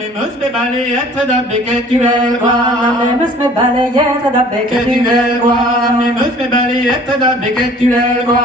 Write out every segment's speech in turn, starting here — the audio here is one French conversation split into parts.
Nammemus med balayette da beket du velroi. Nammemus med balayette da beket du velroi. Nammemus med balayette da beket du velroi.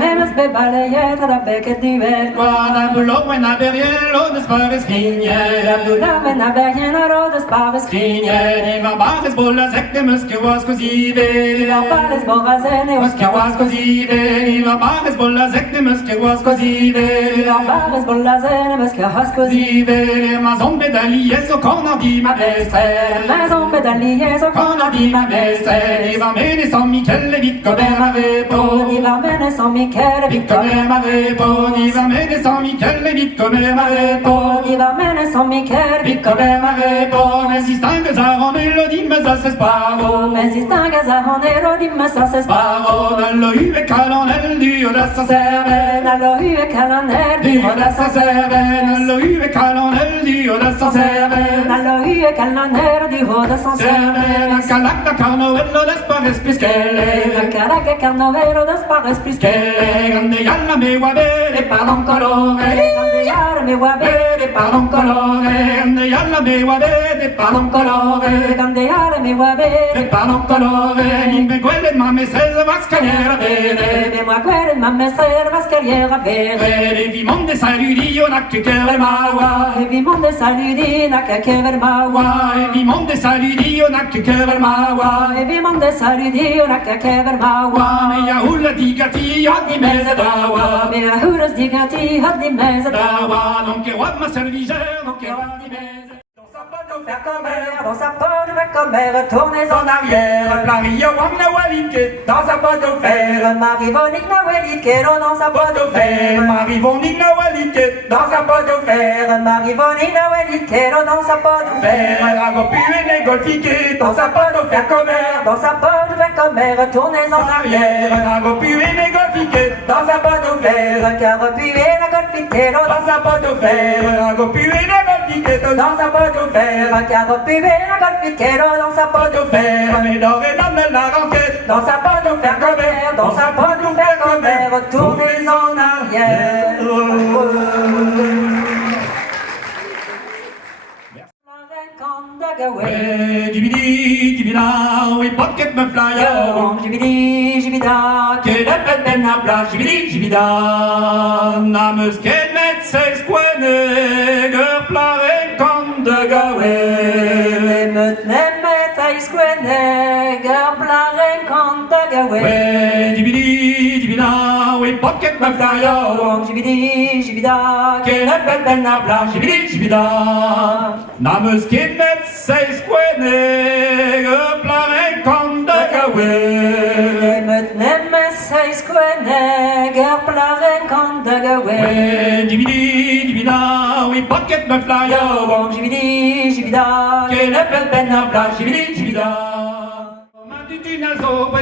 Nammemus med balayette da beket du velroi. Da boulot en aberien l'eau de spare skrinje. Da boulot en aberien l'eau de spare skrinje. Die war bares bolla sekte muske was cosive. Die war bares bolla zene muske was cosive. Die war bares bolla sekte muske was cosive. Die war bares bolla zene muske was cosive. Ma zombe d'allié so qu'on a dit ma bestre. Ma zombe d'allié so qu'on a dit ma bestre. Die war mene San Michele vite comme ma repo. Die war mene San Michele vite comme ma repo. Die war mene San Michele vite comme ma repo. Die war mene San Michele vite comme ma repo. Mais si stange za melodie me sa se sparo. Men si stange za melodie me sa se sparo. Nello uve calonel du odessa serve. Nello uve calonel du odessa serve. Nello uve calonel du odessa serve. Nello uve calonel du odessa serve. La calacca carnovello despares plus qu'elle. La calacca carnovello despares plus qu'elle. Grande yalla me va bene pardon colore. Grande yalla me va bene pardon colore. Grande yalla me va bene pardon colore. Grande yalla me va bene pardon colore. Nimbe quelle mamme sese vas carriera bene. Me moi quelle mamme sese vas carriera bene. E vi monde saludi io na che ver mawa. E vi monde saludi na che ver mawa. E vi monde saludi io na che ver mawa. E vi monde saludi io na che ver mawa. Me ja hulla digati haddi mese dawa. Me ja hulla digati haddi mese dawa. Non che wa ma servigeur, non che wa di mese. Faire comme elle, dans sa poche de faire comme elle, tourner en arrière. Maria Wagner Walike, dans sa boîte de fer. Marie-Vonique Nawelike, dans sa boîte de fer. Marie-Vonique Nawelike, dans sa boîte de fer. Marie-Vonique Nawelike, dans sa boîte de fer. Elle a pu les golfiquer, dans sa boîte de fer comme elle. Dans sa poche de faire comme elle, tourner en arrière. Elle a pu les golfiquer, dans sa boîte de fer. Car repuer la golfique, dans sa boîte de fer. Elle a pu les golfiquer, dans sa boîte de fer. Car repuer la golfique, dans sa poche de fer. Mais dorénavant la renquête, dans sa poche de fer comme elle. Dans sa poche de fer comme elle, tourner en arrière. Dibidi, dibida, we pocket me flyer. Dibidi, dibida, que la pet ben na plage. Dibidi, dibida, na musket met ses squene, ger plare kan de gawe. Met nemet ai squene, ger plare kan de gawe. Dibidi, dibida, we pocket me flyer. Dibidi, dibida, que la pet ben na plage. Dibidi, dibida, na musket met ses squene, ger plare kan de gawe. Met nemet ai squene, ger plare kan de gawe. Dibidi, dibida, we pocket me flyer. Dibidi, dibida, que la pet ben na plage. Dibidi, dibida.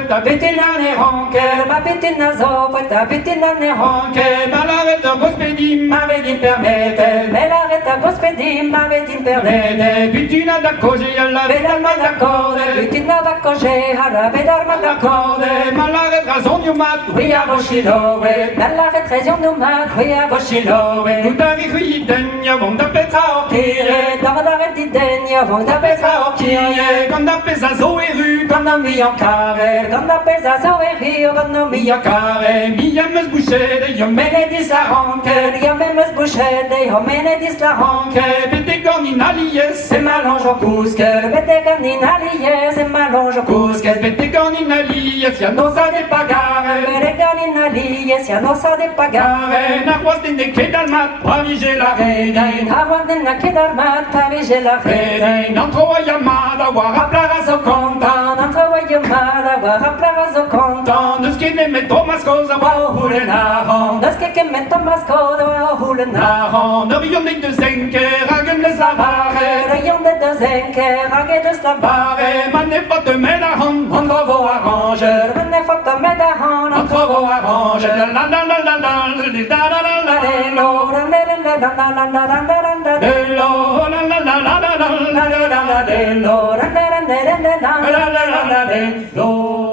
Ta betina ne honke, ma betina zo, ta betina ne honke, malareta gospedi m'avedi permette, melareta gospedi m'avedi permette, butina da coge alla vedalma d'accordo, butina da coge alla vedalma d'accordo, malareta zonio mat, ria voscilowe, nella retresione mat, ria voscilowe, Kutari hui degna, vonda petra okire, dare di degna, vonda petra okire, quando pesa zo e ru, quando mi care, quando pesa zo e rio, quando mi care, mi ames bouchede, io me ne dis la honke, io me mes bouchede, io me ne dis la honke, bete gornin alies, c'est malange au cousque, bete gornin alies, c'est malange au cousque, bete gornin alies, ya no sa de pagare, bete gornin alies, ya no sa de pagare, na was de che dal mat, parige la rede, na was de che dal mat, parige la rede, non trova yamada, wara plara so conta, non trova yamada, wara plara so conta, de ce ne met Thomas cosa, wa hule na hon, de ce que met Thomas cosa, wa hule na hon, de rion de zenke, ragen de slavare, rayon de zenke, ragen de slavare, man ne pas te mettre à hon, on va vous arranger, man ne faut te mettre à hon, on va vous arranger, la la la la la la la la la la hello, la la la la la la la la la hello, la la la la la la la la la hello, la la la la la la la la la la hello.